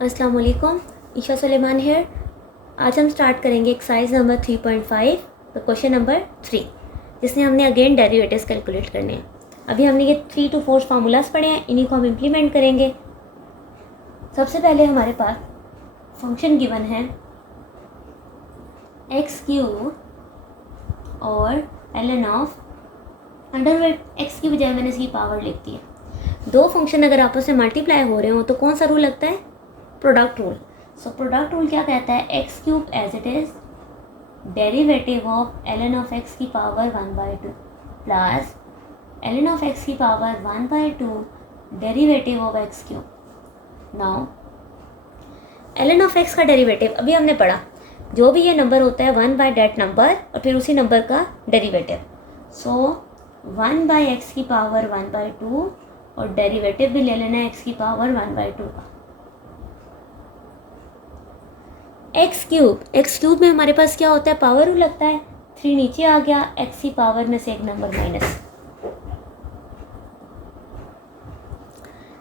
अस्सलाम वालेकुम, ईशा सुलेमान हेयर। आज हम स्टार्ट करेंगे एक्सरसाइज नंबर 3.5 क्वेश्चन नंबर 3, जिसमें हमने अगेन डेरिवेटिव्स कैलकुलेट करने हैं। अभी हमने ये 3 to 4 फार्मूलाज पढ़े हैं, इन्हीं को हम इम्प्लीमेंट करेंगे। सबसे पहले हमारे पास फंक्शन गिवन है एक्स क्यूब और ln ऑफ अंडर एक्स की बजाय मैंने इसकी पावर लिख दी है। दो फंक्शन अगर आपस में मल्टीप्लाई हो रहे हो तो कौन सा रूल लगता है? Product rule. So product rule क्या कहता है? X cube as it is derivative of ln of x की power 1/2 plus ln of x की power 1/2 derivative of x cube. Now ln of x का डेरिवेटिव अभी हमने पढ़ा, जो भी ये नंबर होता है 1 बाय डेट नंबर और फिर उसी नंबर का डेरिवेटिव। सो 1 बाई एक्स की पावर 1/2 और डेरिवेटिव भी ले लेना है एक्स की पावर 1/2 का। एक्स क्यूब में हमारे पास क्या होता है? पावर रूल लगता है। 3 नीचे आ गया, एक्स की पावर में से एक नंबर माइनस।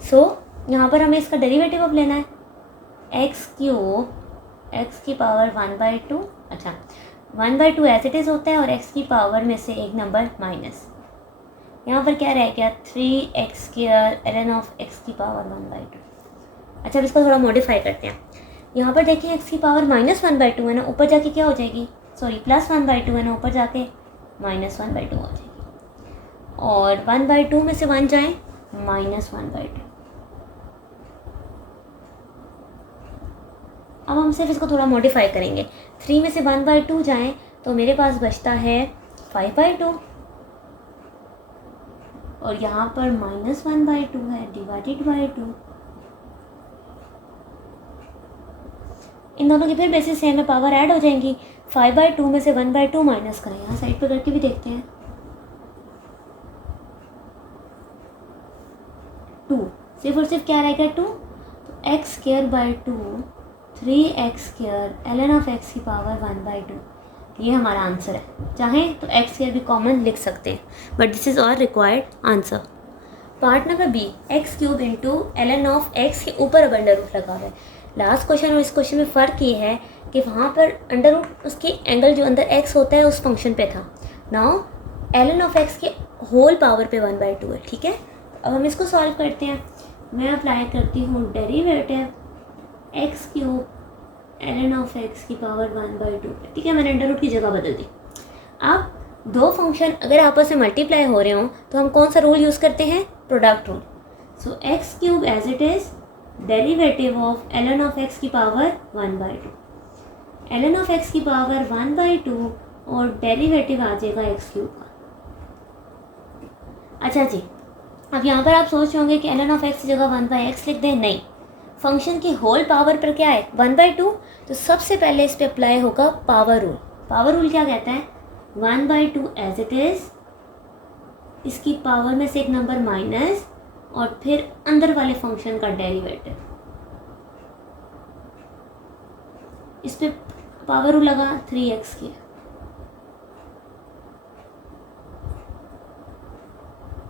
सो यहाँ पर हमें इसका डेरिवेटिव अब लेना है। एक्स क्यूब एक्स की पावर 1/2, अच्छा 1/2 एज इट इज़ होता है और एक्स की पावर में से एक नंबर माइनस। यहाँ पर क्या रह गया? 3x² ln ऑफ एक्स की पावर 1/2। अच्छा, अब इसको थोड़ा मॉडिफाई करते हैं। यहाँ पर देखें एक्स की पावर -1/2 है ना, ऊपर जाके क्या हो जाएगी? सॉरी +1/2 है ना, ऊपर जाके -1/2 हो जाएगी। और 1/2 में से 1 जाए -1/2। अब हम सिर्फ इसको थोड़ा मॉडिफाई करेंगे। 3 में से 1/2 जाएँ तो मेरे पास बचता है 5/2 और यहाँ पर -1/2 है डिवाइडेड बाई 2। इन दोनों की फिर बेसिस सेम है, पावर ऐड हो जाएंगी। 5/2 में से 1/2 माइनस करें, यहाँ साइड पर करके भी देखते हैं। 2 सिर्फ और सिर्फ क्या रहेगा? 2। तो x²/2 3x² ln of x की पावर 1/2, ये हमारा आंसर है। चाहें तो x² भी कॉमन लिख सकते हैं, but this is our required answer. Part number B, x cube into ln of x के ऊपर अब अंडर रूट लगा हुआ है। लास्ट क्वेश्चन और इस क्वेश्चन में फ़र्क ये है कि वहाँ पर अंडर रूट उसकी एंगल जो अंदर x होता है उस फंक्शन पे था। नाउ ln ऑफ एक्स के होल पावर पे 1/2 है, ठीक है। अब हम इसको सॉल्व करते हैं। मैं अप्लाई करती हूँ derivative x cube ln of x की पावर 1/2, ठीक है। मैंने अंडर रूट की जगह बदल दी। अब दो फंक्शन अगर आपस में मल्टीप्लाई हो रहे हों तो हम कौन सा रूल यूज़ करते हैं? Product rule. So x cube as it is derivative of ln of x की पावर 1/2, ln ऑफ एक्स की पावर 1/2 और डेरिवेटिव आ जाएगा एक्स क्यूब का। अच्छा जी, अब यहाँ पर आप सोच रहे होंगे कि ln ऑफ एक्स की जगह 1/x लिख दें। नहीं, फंक्शन की होल पावर पर क्या है? 1/2। तो सबसे पहले इस पर अप्लाई होगा पावर रूल। पावर रूल क्या कहता है? 1/2 एज इट इज़, इसकी पावर में से एक नंबर माइनस और फिर अंदर वाले फंक्शन का डेरिवेटिव। इस पे पावर रूल लगा 3x की,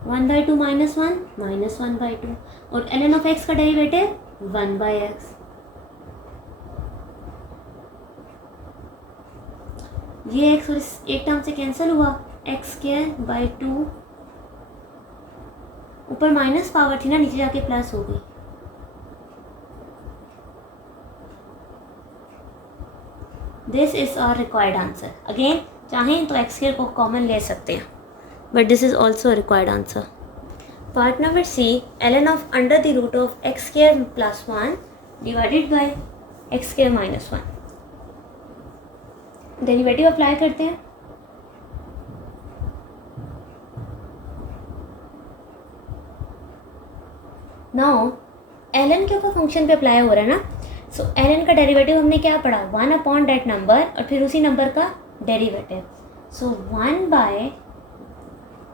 1/2 -1 -1/2 और ln ऑफ एक्स का डेरिवेटिव 1/x। ये x और एक टर्म से कैंसिल हुआ, x²/2। ऊपर माइनस पावर थी ना, नीचे जाके प्लस हो गई। This is our required answer. Again चाहें तो x² को कॉमन ले सकते हैं, but this is also required answer. Part number C, ln of under the root of x² + 1 divided by x² - 1। Derivative apply करते हैं। नाउ ln के ऊपर फंक्शन पे अप्लाई हो रहा है ना। सो ln का डेरिवेटिव हमने क्या पढ़ा? 1 डेट नंबर और फिर उसी नंबर का derivative. So 1 by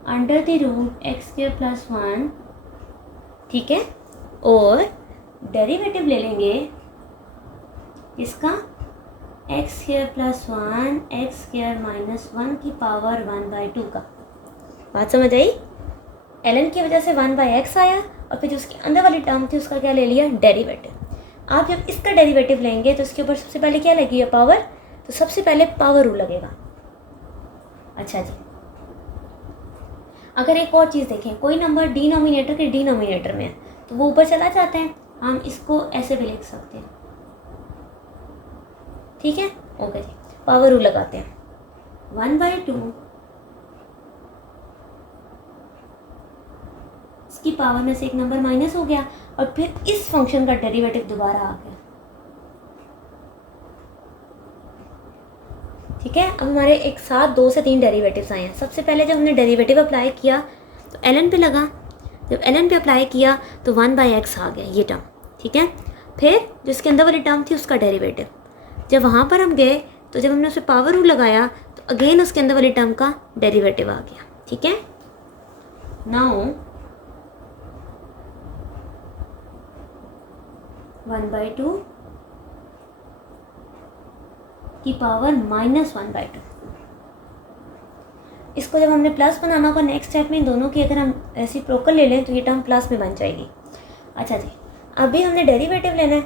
under the root x² + 1, ठीक है। और डेरिवेटिव ले लेंगे इसका x² + 1 x² - 1 की पावर 1/2 का। बात समझ आई? ln की वजह से 1/x आया और फिर जो उसके अंदर वाली टर्म थी उसका क्या ले लिया? डेरिवेटिव। आप जब इसका डेरिवेटिव लेंगे तो इसके ऊपर सबसे पहले क्या लगेगा, पावर, तो सबसे पहले पावर रूल लगेगा। अच्छा जी, अगर एक और चीज़ देखें, कोई नंबर डिनोमिनेटर के डिनोमिनेटर में है तो वो ऊपर चला जाता है, हम इसको ऐसे भी लिख सकते हैं। ठीक है, ओके जी, पावर रूल लगाते हैं। 1/2 इसकी पावर में से एक नंबर माइनस हो गया और फिर इस फंक्शन का डेरिवेटिव दोबारा आ गया। ठीक है, अब हमारे एक साथ 2 से 3 डेरिवेटिव्स आए हैं। सबसे पहले जब हमने डेरिवेटिव अप्लाई किया तो ln पे लगा, जब ln पे अप्लाई किया तो 1/x आ गया ये टर्म। ठीक है, फिर जिसके अंदर वाली टर्म थी उसका डेरिवेटिव, जब वहाँ पर हम गए तो जब हमने उसे पावर रूल लगाया तो अगेन उसके अंदर वाली टर्म का डेरिवेटिव आ गया। ठीक है, नाउ 1/2 की पावर -1/2। इसको जब हमने प्लस बनाना होगा नेक्स्ट स्टेप में, दोनों की अगर हम रेसिप्रोकल ले लें तो ये टर्म प्लस में बन जाएगी। अच्छा जी, अभी हमने डेरिवेटिव लेना है।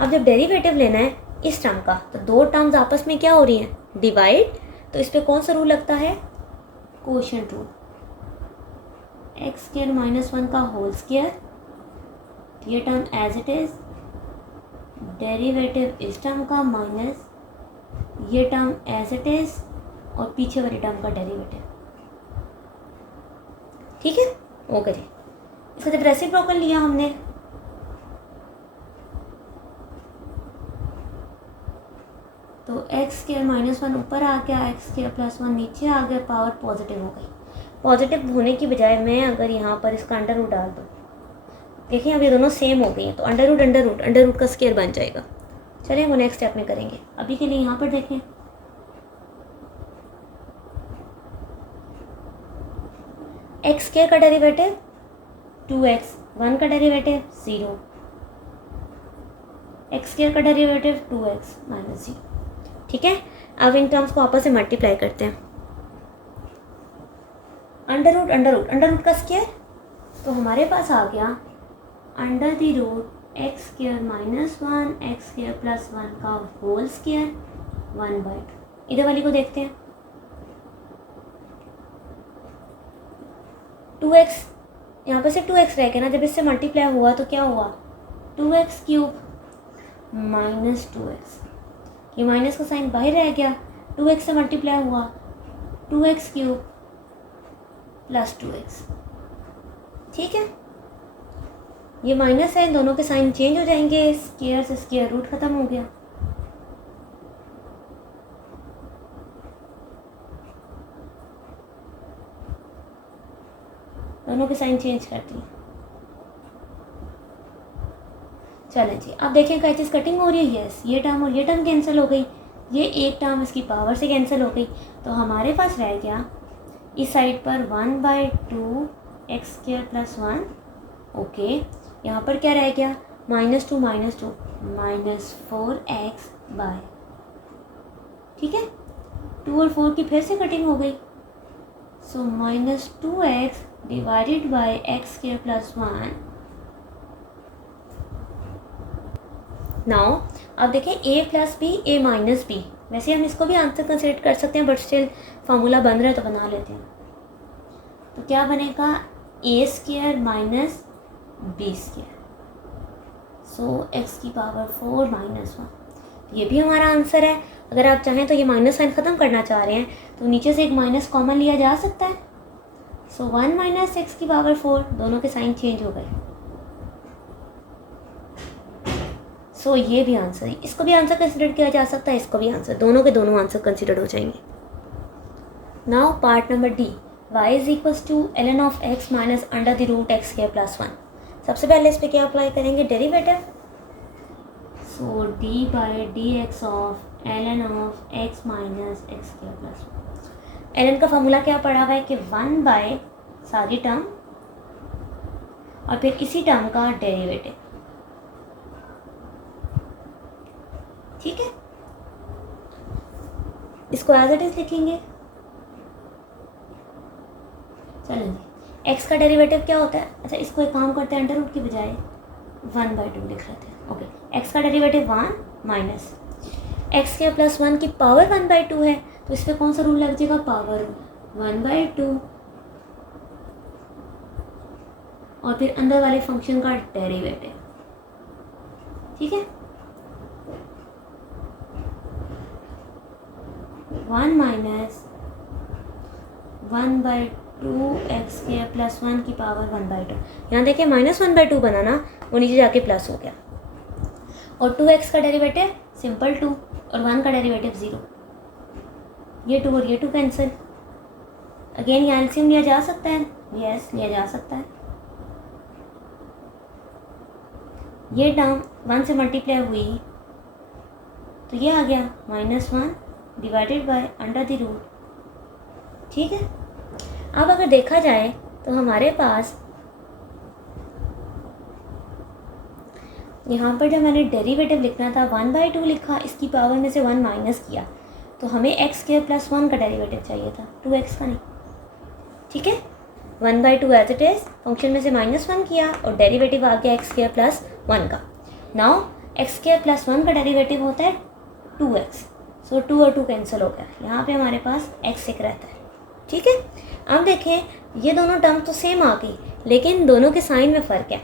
अब जब डेरिवेटिव लेना है इस टर्म का तो 2 टर्म्स आपस में क्या हो रही हैं, डिवाइड, तो इस पर कौन सा रूल लगता है, कोशेंट रूल। x² - 1 का होल स्क्वायर, ये term as it is, derivative इस टर्म का माइनस ये टर्म एज इट इज और पीछे वाली टर्म का डेरिवेटिव। ठीक है, ओके जी, इसका जब रेसिप्रोकल लिया हमने तो x² - 1 ऊपर आ गया, x² + 1 नीचे आ गया, पावर पॉजिटिव हो गई। पॉजिटिव होने की बजाय मैं अगर यहाँ पर इसका अंडर रूट डाल दूँ, देखिए अब ये दोनों सेम हो गई हैं तो अंडर रूट का स्क्वायर बन जाएगा। चलिए वो नेक्स्ट स्टेप में करेंगे, अभी के लिए यहाँ पर देखें। x² का डेरिवेटिव 2x, 1 का डेरिवेटिव 0, x² का डेरिवेटिव 2x - 0। ठीक है, अब इन टर्म्स को आपस में मल्टीप्लाई करते हैं। अंडर रूट का स्क्वायर, तो हमारे पास आ गया under the root x² - 1 x² + 1 का होल स्क्वायर 1/2। इधर वाली को देखते हैं, 2x, यहाँ पे से 2x रह गया ना, जब इससे मल्टीप्लाई हुआ तो क्या हुआ, 2x³ - 2x, ये माइनस का साइन बाहर रह गया, 2x से मल्टीप्लाई हुआ 2x³ + 2x। ठीक है, ये माइनस है, दोनों के साइन चेंज हो जाएंगे, स्क्वायर से स्क्वायर रूट खत्म हो गया। दोनों के साइन चेंज कर दिए। चलें जी, अब देखें क्या चीज़ कटिंग हो रही है, यस, ये टर्म और ये टर्म कैंसिल हो गई, ये एक टर्म इसकी पावर से कैंसिल हो गई, तो हमारे पास रह गया इस साइड पर 1/2 x² + 1। ओके, यहाँ पर क्या रह गया, -2 -4x/। ठीक है, 2 और 4 की फिर से कटिंग हो गई, सो -2x divided by x² + 1। Now अब देखें a + b a - b, वैसे हम इसको भी आंसर कंसिडर कर सकते हैं बट स्टिल फार्मूला बन रहा है तो बना लेते हैं। तो क्या बनेगा, a² - b², सो x की पावर 4 - 1। ये भी हमारा आंसर है। अगर आप चाहें तो ये माइनस साइन ख़त्म करना चाह रहे हैं तो नीचे से एक माइनस कॉमन लिया जा सकता है, सो 1 - x की पावर 4, दोनों के साइन चेंज हो गए, सो ये भी आंसर है। इसको भी आंसर कंसिडर किया जा सकता है, इसको भी आंसर, दोनों के दोनों आंसर कंसिडर हो जाएंगे। Now part number D, y = ln of x - under the root x² + 1। सबसे पहले इस पर क्या अप्लाई करेंगे, derivative, so d/dx of ln of x - x² + 1। ln का फॉर्मूला क्या पढ़ा हुआ है कि 1/ सारी टर्म और फिर इसी टर्म का डेरिवेटिव। ठीक है, इसको एज इट इज लिखेंगे। चलें जी, x का डेरिवेटिव क्या होता है, अच्छा इसको एक काम करते हैं, अंडर रूट की बजाय 1/2 लिख लेते हैं। ओके, एक्स का derivative 1 minus x square plus 1 की पावर 1/2 है, तो इस पर कौन सा रूल लग जाएगा, पावर रूल, 1/2 और फिर अंदर वाले फंक्शन का डेरिवेटिव, ठीक है, 1 माइनस 1/2 एक्स स्क्वायर प्लस 1 की पावर 1/2। यहाँ देखिए -1/2 बना ना, वो नीचे जाके प्लस हो गया, और 2x का डेरिवेटिव सिंपल 2 और 1 का डेरिवेटिव 0, ये 2 और ये 2 कैंसिल। अगेन ये एलसीएम लिया जा सकता है, यस लिया जा सकता है। ये टर्म 1 से मल्टीप्लाई हुई तो ये आ गया -1 divided by under the root, ठीक है। अब अगर देखा जाए तो हमारे पास यहाँ पर जब मैंने डेरिवेटिव लिखना था 1/2 लिखा, इसकी पावर में से 1 माइनस किया, तो हमें एक्स स्क्वायर प्लस 1 का डेरिवेटिव चाहिए था, 2x का नहीं, ठीक है। 1/2 एज इट इज, फंक्शन में से -1 किया और डेरिवेटिव आ गया एक्स स्क्वायर प्लस 1 का। नाउ एक्स स्क्वायर प्लस 1 का डेरिवेटिव होता है 2x, सो 2 और 2 कैंसिल हो गया, यहाँ पे हमारे पास x एक रहता है, ठीक है। अब देखें ये दोनों टर्म तो सेम आ गई, लेकिन दोनों के साइन में फ़र्क है,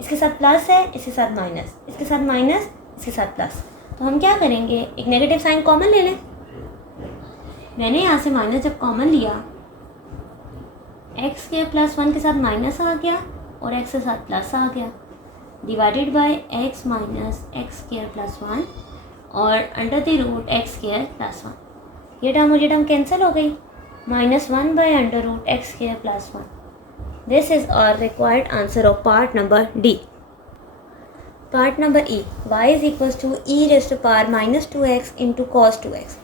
इसके साथ प्लस है, इसके साथ माइनस, इसके साथ माइनस, इसके साथ प्लस। तो हम क्या करेंगे, एक नेगेटिव साइन कॉमन ले लें। मैंने यहाँ से माइनस जब कॉमन लिया, एक्स के प्लस 1 के साथ माइनस आ गया और एक्स के साथ प्लस आ गया, divided by x minus x square plus 1 और under the root x square plus 1। ये टर्म और ये टर्म कैंसिल हो गई, -1 by under root x square plus 1। This is our required answer of part number D. Part number E. Y is equals to e raised to power -2x into cos 2x.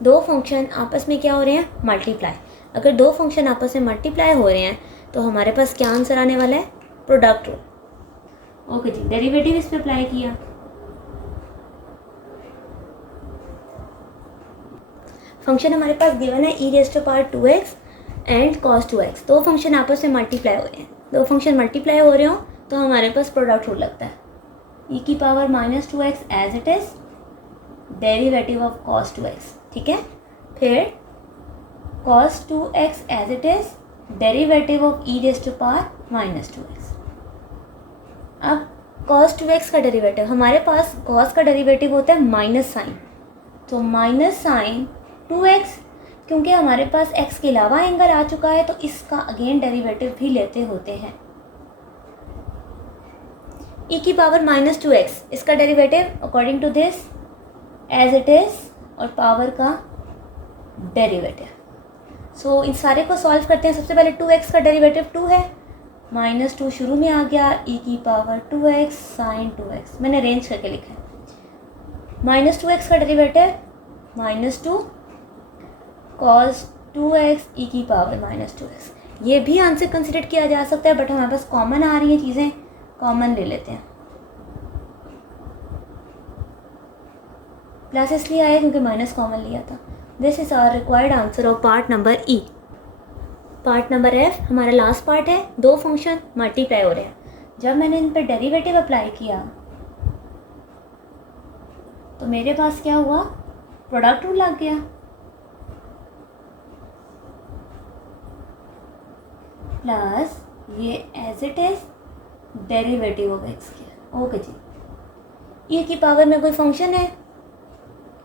दो function आपस में क्या हो रहे हैं, multiply. अगर दो function आपस में मल्टीप्लाई हो रहे हैं तो हमारे पास क्या आंसर आने वाला है, प्रोडक्ट रूल। ओके जी, डेरिवेटिव इस पे अप्लाई किया, फंक्शन हमारे पास गिवन है e raised to power 2x and cos 2x। दो फंक्शन आपस में मल्टीप्लाई हो रहे हैं, दो फंक्शन मल्टीप्लाई हो रहे हो तो हमारे पास प्रोडक्ट रूल लगता है, e की power -2x as it is, derivative of cos 2x, ठीक है। फिर cos 2x as it is, derivative of e raised to power -2x। अब cos 2x का डेरिवेटिव, हमारे पास cos का डेरिवेटिव होता है माइनस साइन, तो माइनस साइन 2x, क्योंकि हमारे पास x के अलावा एंगल आ चुका है तो इसका अगेन डेरिवेटिव भी लेते होते हैं। e की पावर -2x, इसका derivative according to this as it is और पावर का डेरिवेटिव। सो इन सारे को सॉल्व करते हैं। सबसे पहले 2x का डेरिवेटिव 2 है, -2 शुरू में आ गया, e की पावर 2x साइन 2x, मैंने अरेंज करके लिखा है। -2x का डेरिवेटिव -2 cos 2x e की पावर -2x। ये भी आंसर कंसिडर किया जा सकता है, बट हमारे पास कॉमन आ रही हैं चीज़ें, कॉमन ले लेते हैं। प्लस इसलिए आया क्योंकि माइनस कॉमन लिया था। This is our required answer of part number E। Part number F हमारा लास्ट पार्ट है, दो फंक्शन मल्टीप्लाई हो रहे हैं। जब मैंने इन पर डेरिवेटिव अप्लाई किया तो मेरे पास क्या हुआ, प्रोडक्ट रूल लग गया, प्लस ये as it is derivative of x के। ओके जी, e की पावर में कोई फंक्शन है,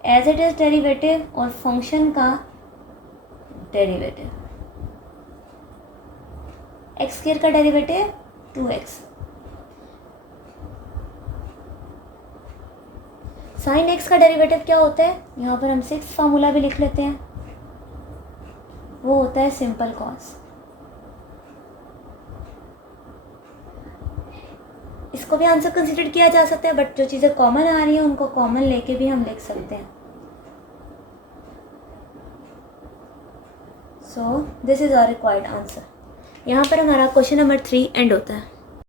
एज इट इज डेरिवेटिव और फंक्शन का डेरिवेटिव, एक्स स्क्वायर का डेरिवेटिव 2x, साइन x का डेरिवेटिव क्या होता है, यहाँ पर हम 6th फार्मूला भी लिख लेते हैं, वो होता है सिंपल कॉस। इसको भी आंसर कंसिडर किया जा सकता है, बट जो चीज़ें कॉमन आ रही हैं उनको कॉमन लेके भी हम लिख सकते हैं। So this is our required answer. यहाँ पर हमारा क्वेश्चन नंबर 3 एंड होता है।